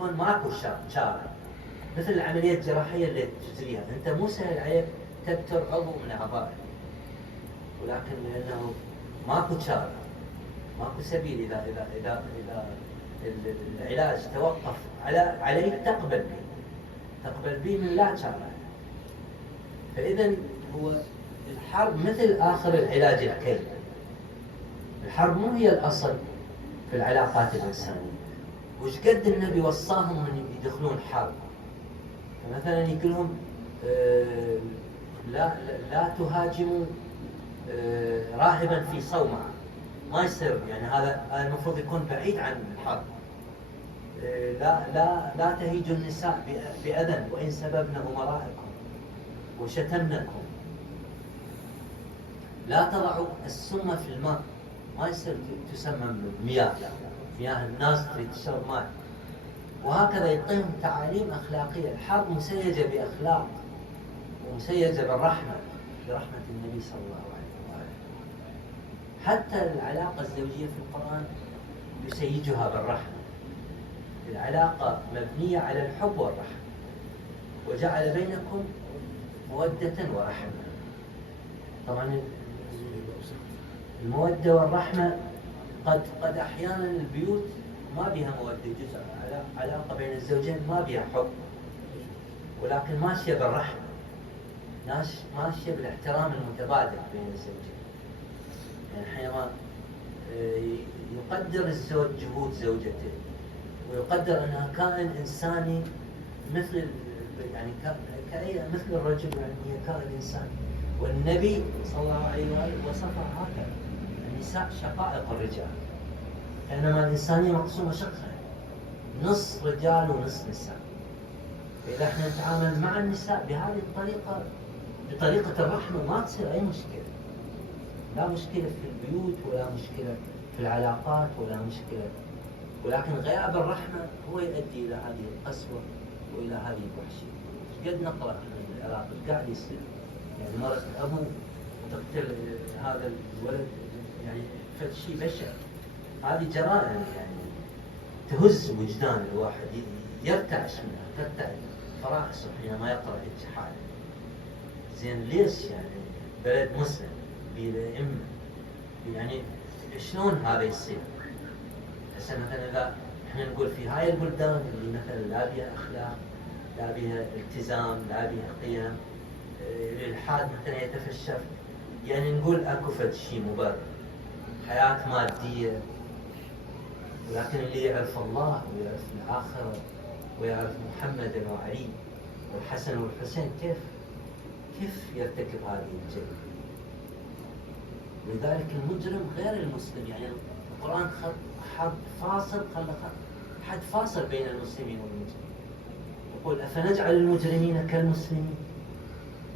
هون ماكو شارع، مثل العملية الجراحية اللي تجريها أنت مو سهل عليك تبتر عضو من أعضائك، ولكن لأنه ماكو شارع، ماكو سبيل، إذا العلاج توقف عليك تقبل به من لا شارع. فإذا هو الحرب مثل آخر العلاج الكي. الحرب مو هي الأصل في العلاقات الإنسانية. وش قد النبي وصاهم من يدخلون حرب، فمثلا يقول لهم لا تهاجموا راهبا في صومعة، ما يصير، يعني هذا المفروض يكون بعيد عن الحرب. لا تهيجوا النساء بأذى وإن سببنا أمرائكم وشتمنكم. لا تضعوا السم في الماء، ما يصير تسمم مياه الناس تريد تشرب ماء. وهكذا يعطيهم تعاليم أخلاقية. الحرب مسيجة بأخلاق ومسيجة بالرحمة، برحمة النبي صلى الله عليه وآله. حتى العلاقة الزوجية في القرآن يسيجها بالرحمة. العلاقة مبنية على الحب والرحمة، وجعل بينكم مودة ورحمة. طبعا المودة والرحمة قد أحيانا البيوت ما بها مودة، جزء علاقة بين الزوجين ما بها حب، ولكن ماشية بالرحمة، ماشية بالاحترام المتبادل بين الزوجين. يعني حينما يقدر الزوج جهود زوجته، ويقدر أنها كائن إنساني مثل مثل الرجل، يعني هي كائن إنساني. والنبي صلى الله عليه وآله وصفها هكذا: النساء شقائق الرجال، إنما الإنسانية مقسومة شقين، نص رجال ونص نساء. إذا احنا نتعامل مع النساء بهذه الطريقة، بطريقة الرحمة، ما تصير أي مشكلة. لا مشكلة في البيوت، ولا مشكلة في العلاقات، ولا مشكلة. ولكن غياب الرحمة هو يؤدي إلى هذه القسوة وإلى هذه الوحشية. قد نقرأ عن العراق قاعد يصير، يعني مرة أبو تقتل هذا الولد، يعني فشي بشع. هذه جرائم يعني تهز وجدان الواحد، يرتعش منها، ترتعش فرائسه حينما يقرأ هيك حاله. زين ليش يعني بلد مسلم بأئمة، يعني شلون هذا يصير؟ هسه مثلا إذا احنا نقول في هاي البلدان اللي مثلا لا بها أخلاق، لا بها التزام، لا بها قيم، الإلحاد مثلا يتفشى، يعني نقول اكو فد شيء مبرر، حياة مادية. ولكن اللي يعرف الله ويعرف الآخرة ويعرف محمد وعلي والحسن والحسين كيف يرتكب هذه الجريمة؟ ولذلك المجرم غير المسلم. يعني القرآن حد فاصل، خلى حد فاصل بين المسلمين والمجرمين. يقول: أفنجعل المجرمين كالمسلمين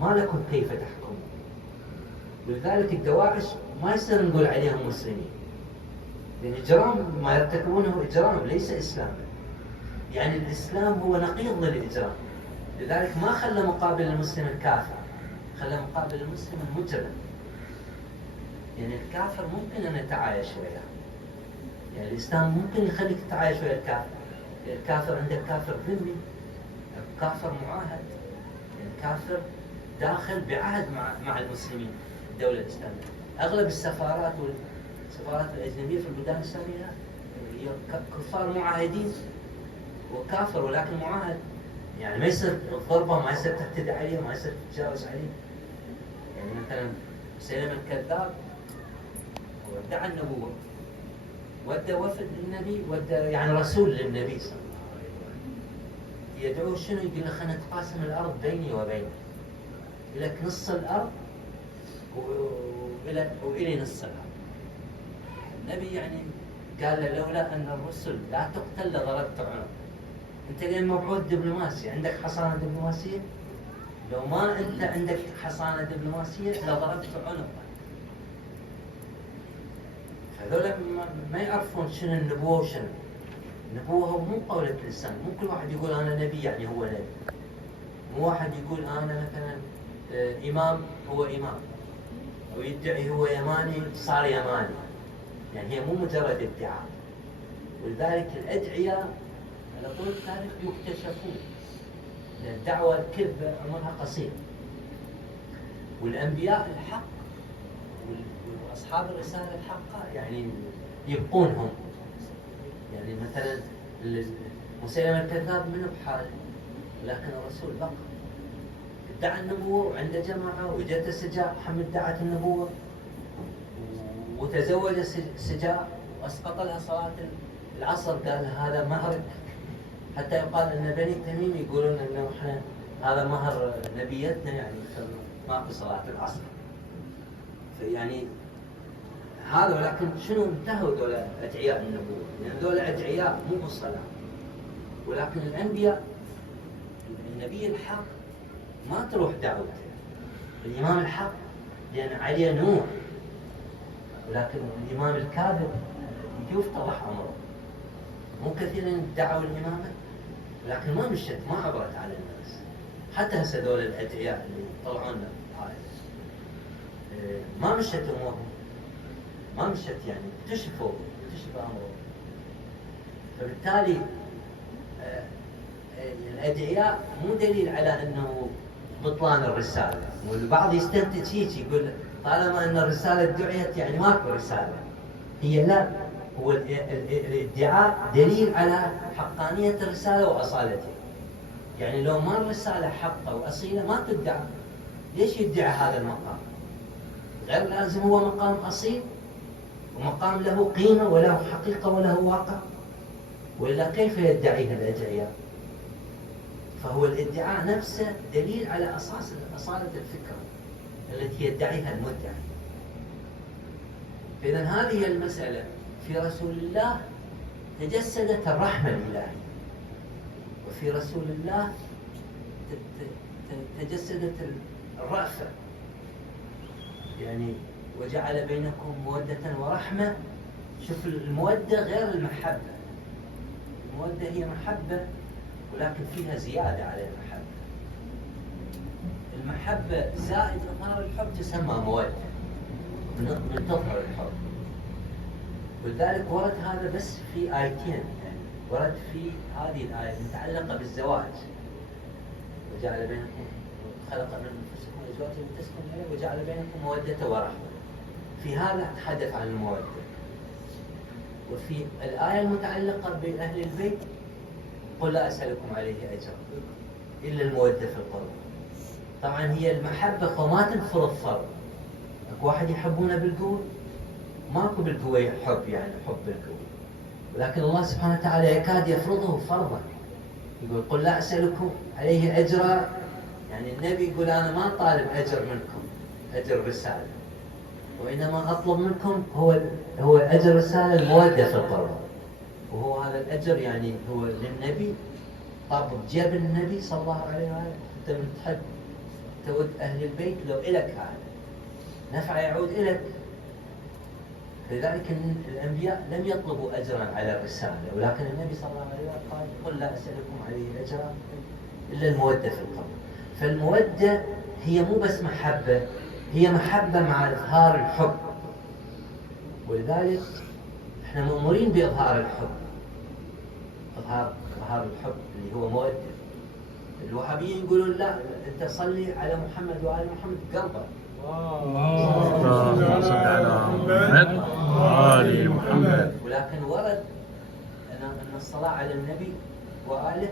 ما لكم كيف تحكمون. ولذلك الدواعش ما يصير نقول عليهم مسلمين، لأن الإجرام ما يرتكبونه إجرام ليس إسلاما. يعني الإسلام هو نقيض للإجرام. لذلك ما خلى مقابل المسلم الكافر، خلى مقابل المسلم المجرم. يعني الكافر ممكن أن نتعايش وياه، يعني الإسلام ممكن يخليك تتعايش ويا الكافر. الكافر عندك كافر ذمي، كافر معاهد، يعني كافر داخل بعهد مع المسلمين الدولة الإسلامية. أغلب السفارات والسفارات الأجنبية في البلدان الإسلامية هي كفار معاهدين وكافر، ولكن معاهد. يعني ما يصير الضربة، ما يصير تعتدي عليه، ما يصير تتجاوز عليه. يعني مثلا مسيلمة الكذاب ودعا النبوة، ودى وفد للنبي، ودى يعني رسول للنبي صلى الله عليه وسلم، يدعوه شنو؟ يقول له: خلنا نتقاسم الأرض بيني وبينك، لك نص الأرض وإلي نص الأرض. النبي يعني قال له: لولا أن الرسل لا تقتل لضربت عنق. أنت اليوم مبعوث دبلوماسي، عندك حصانة دبلوماسية؟ لو ما أنت عندك حصانة دبلوماسية لضربت عنقك. هذول ما يعرفون شنو النبوة وشنو النبوة. هو مو قولة لسان، مو كل واحد يقول أنا نبي يعني هو نبي. مو واحد يقول أنا مثلا إمام هو إمام، أو يدعي هو يماني صار يماني. يعني هي مو مجرد ادعاء. ولذلك الأدعية على طول التاريخ يكتشفون، لأن الدعوة الكذبة عمرها قصير. والأنبياء الحق وأصحاب الرسالة الحقة يعني يبقونهم. يعني مثلا مسيلمة الكذاب منه بحاله، لكن الرسول بقى ادعى النبوة وعنده جماعة، وجدت سجاء حمد دعت النبوة وتزوج سجاء وأسقط لها صلاة العصر، قال هذا مهرك. حتى يقال أن بني تميم يقولون أنه إحنا هذا مهر نبيتنا، يعني ما في صلاة العصر. فيعني هذا، ولكن شنو انتهوا دول أدعياء النبوة؟ لأن دول أدعياء مو بالصلاة. ولكن الأنبياء، النبي الحق ما تروح دعوته، الإمام الحق لأن عليه نور، ولكن الإمام الكاذب يفتضح أمره. مو كثيرا ادعوا الإمامة لكن ما مشت، ما عبرت على الناس. حتى هسه دول الأدعياء اللي طلعوا لنا هاي ما مشت أمورهم، ما مشت، يعني اكتشفوا أمرهم. فبالتالي الأدعياء مو دليل على أنه بطلان الرسالة. والبعض يستنتج هيك، يقول طالما أن الرسالة دعيت يعني ماكو رسالة. هي لا، هو الادعاء دليل على حقانية الرسالة وأصالتها. يعني لو ما الرسالة حقة وأصيلة ما تدعى. ليش يدعي هذا المقام؟ غير لازم هو مقام أصيل ومقام له قيمة وله حقيقة وله واقع، وإلا كيف يدعيها الأدعياء؟ فهو الادعاء نفسه دليل على أصالة الفكرة التي يدعيها المدعي. فإذا هذه المسألة في رسول الله تجسدت الرحمة الإلهية، وفي رسول الله تجسدت الرأفة. يعني وجعل بينكم مودة ورحمة. شوف، المودة غير المحبة. المودة هي محبة ولكن فيها زيادة على المحبة. المحبة زائد إظهار الحب تسمى مودة، من تظهر الحب. ولذلك ورد هذا بس في آيتين، يعني ورد في هذه الآية المتعلقة بالزواج. وجعل بينكم، خلق من أنفسكم أزواجا لتسكنوا إليها وجعل بينكم مودة ورحمة. في هذا تحدث عن المودة. وفي الآية المتعلقة بأهل البيت قل لا أسألكم عليه أجرا إلا المودة في القربى. طبعا هي المحبة فما تنفرض فرض. اكو واحد يحبونه بالقوة، ماكو بالقوة يحب، يعني حب بالقوة. ولكن الله سبحانه وتعالى يكاد يفرضه فرضا. يقول قل لا أسألكم عليه أجرا، يعني النبي يقول أنا ما طالب أجر منكم، أجر رسالة، وإنما أطلب منكم هو أجر رسالة المودة في القربى. وهو هذا الأجر يعني هو للنبي، طاب جيب النبي صلى الله عليه وآله. أنت من تحب تود أهل البيت، لو إلك هذا نفع يعود إلك. لذلك الأنبياء لم يطلبوا أجرا على الرسالة، ولكن النبي صلى الله عليه وآله قال قل لا أسألكم عليه أجرا إلا المودة في القربى. فالمودة هي مو بس محبة، هي محبة مع إظهار الحب. ولذلك احنا مأمورين بإظهار الحب، إظهار الحب اللي هو مودة. الوهابيين يقولون لا، أنت صلي على محمد وآل محمد بقلبك. اللهم صل على محمد وآل محمد. ولكن ورد أن الصلاة على النبي وآله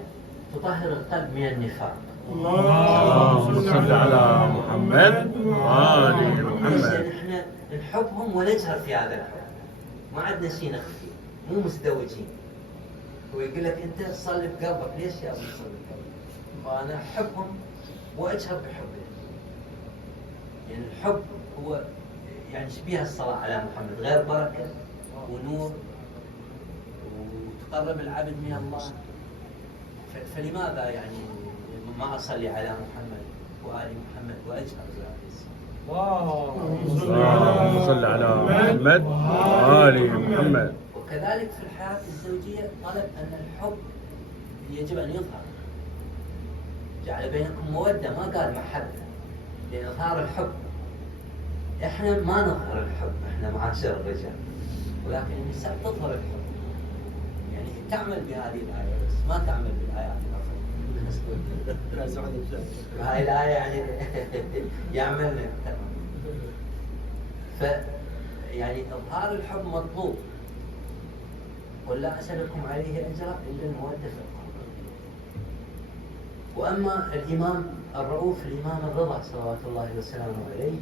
تطهر القلب من النفاق. اللهم صل على محمد وآل محمد. نحن نحبهم ونجهر في هذا الحب، ما عندنا شيء نخفي، مو مزدوجين. هو يقول لك أنت صلي بقلبك، ليش يا أبو تصلي بقلبك؟ فأنا أحبهم وأجهر بحبهم. يعني الحب هو يعني شبيه الصلاة على محمد، غير بركة ونور وتقرب العبد من الله. فلماذا يعني ما أصلي على محمد وآل محمد وأجهر بالعبد؟ اللهم صل على محمد وآل محمد. وكذلك في الحياة الزوجية طلب أن الحب يجب أن يظهر. جعل بينكم مودة، ما قال محبة، لإظهار الحب. إحنا ما نظهر الحب، إحنا معاشر الرجال، ولكن النساء تظهر الحب. يعني تعمل بهذه الآية بس ما تعمل بالآيات الأخرى. هاي الآية يعني يعملنا تمام. ف يعني إظهار الحب مطلوب. قل لا أسألكم عليه أجرا إلا المودة في القربى. وأما الإمام الرؤوف الإمام الرضا صلوات الله وسلامه عليه،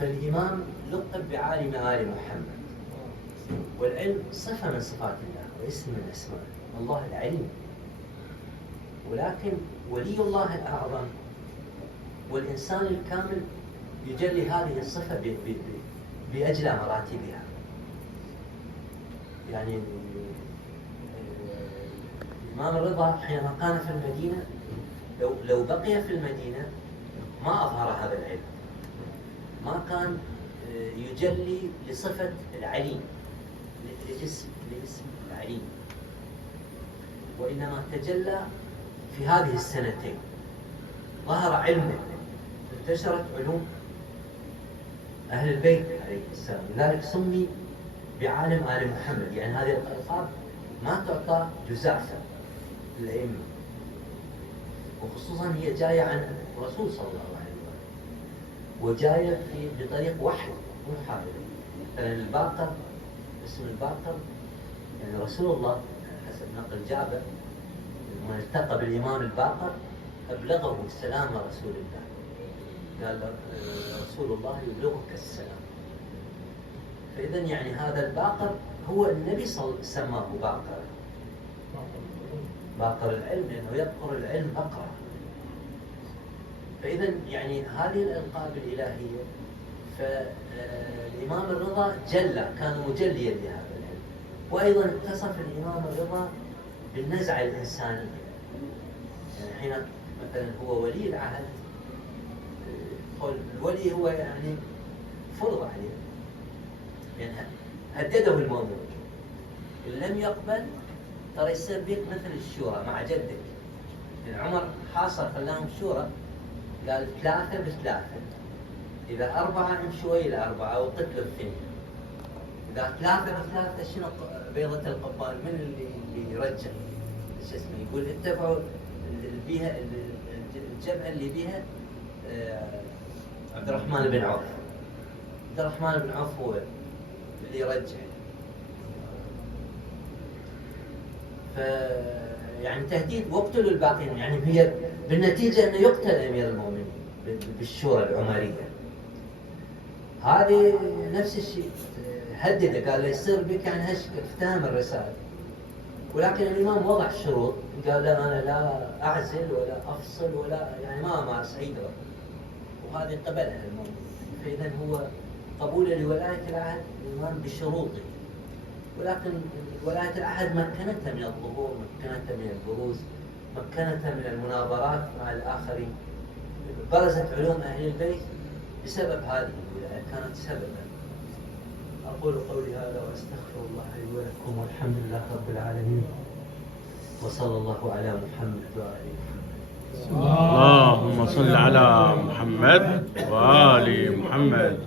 فالإمام لقب بعالم آل محمد، والعلم صفة من صفات الله واسم من أسمائه، الله العليم. ولكن ولي الله الأعظم والإنسان الكامل يجلي هذه الصفة بأجلى مراتبها. يعني الإمام الرضا حينما كان في المدينة، لو بقي في المدينة ما أظهر هذا العلم، ما كان يجلي لصفة العليم، لاسم العليم، وإنما تجلى في هذه السنتين. ظهر علمه، انتشرت علوم أهل البيت عليه السلام، لذلك سمي بعالم آل محمد. يعني هذه الألقاب ما تعطى جزافة للأئمة، وخصوصا هي جاية عن الرسول صلى الله عليه وسلم، وجاية بطريق وحي مو حاجة. مثلا الباقر، اسم الباقر يعني رسول الله حسب نقل جابر لما التقى بالإمام الباقر أبلغه السلام رسول الله، قال رسول الله يبلغك السلام. فإذا يعني هذا الباقر هو النبي سماه باقر، باقر العلم، لأنه يبقر العلم بقرة. فإذا يعني هذه الألقاب الإلهية، فالإمام الرضا جل، كان مجليا لهذا العلم. وأيضا اتصف الإمام الرضا بالنزعة الإنسانية. يعني حين مثلا هو ولي العهد، الولي هو يعني فرض عليه، يعني هدده الموضوع، إن لم يقبل ترى يصير بيك مثل الشورى مع جدك. يعني عمر حاصر خلاهم شورى، قال 3 ب3، إذا 4 امشوا إلى 4 وقتلوا 2. إذا 3 ب3 شنو بيضة القبان؟ من اللي يرجع شو اسمه؟ يقول اتبعوا اللي بيها الجمع اللي بيها عبد الرحمن بن عوف. عبد الرحمن بن عوف هو اللي يرجع. يعني تهديد واقتلوا الباقين، يعني هي بالنتيجة أنه يقتل أمير المؤمنين بالشورى العمرية. هذه نفس الشيء هدده، قال له يصير بك عن هشك، افتهم الرسالة. ولكن الإمام وضع شروط، قال له أنا لا أعزل ولا أفصل ولا يعني ما أمارس أي دور، وهذه قبلها المؤمن. فإذا هو قبول لولاية العهد الإمام بشروطه، ولكن ولاية العهد مكنتها من الظهور، مكنتها من البروز، مكنتها من المناظرات مع الآخرين. برزت علوم أهل البيت بسبب هذه الولاية، كانت سببا. أقول قولي هذا وأستغفر الله لي ولكم، والحمد لله رب العالمين، وصلى الله على محمد وآله محمد. اللهم صل على محمد وآل محمد.